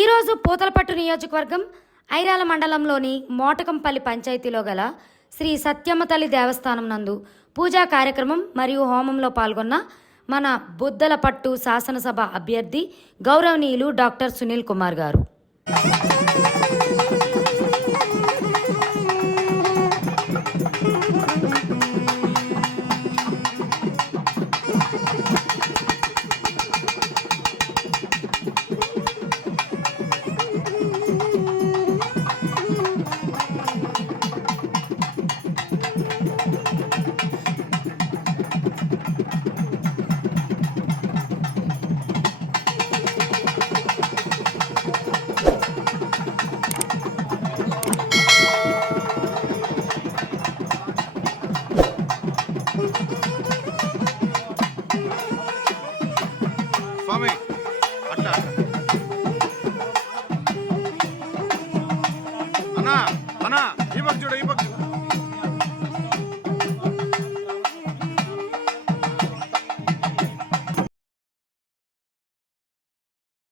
ఈరోజు పూతలపట్టు నియోజకవర్గం ఐరాల మండలంలోని మోటకంపల్లి పంచాయతీలో గల శ్రీ సత్యమ్మ తల్లి దేవస్థానం నందు పూజా కార్యక్రమం మరియు హోమంలో పాల్గొన్న మన బుద్దలపట్టు శాసనసభ అభ్యర్థి గౌరవనీయులు డాక్టర్ సునీల్ కుమార్ గారు. స్వామి అట్లా. అన్నా అన్నా ఈ పక్క చూడు ఈ పక్క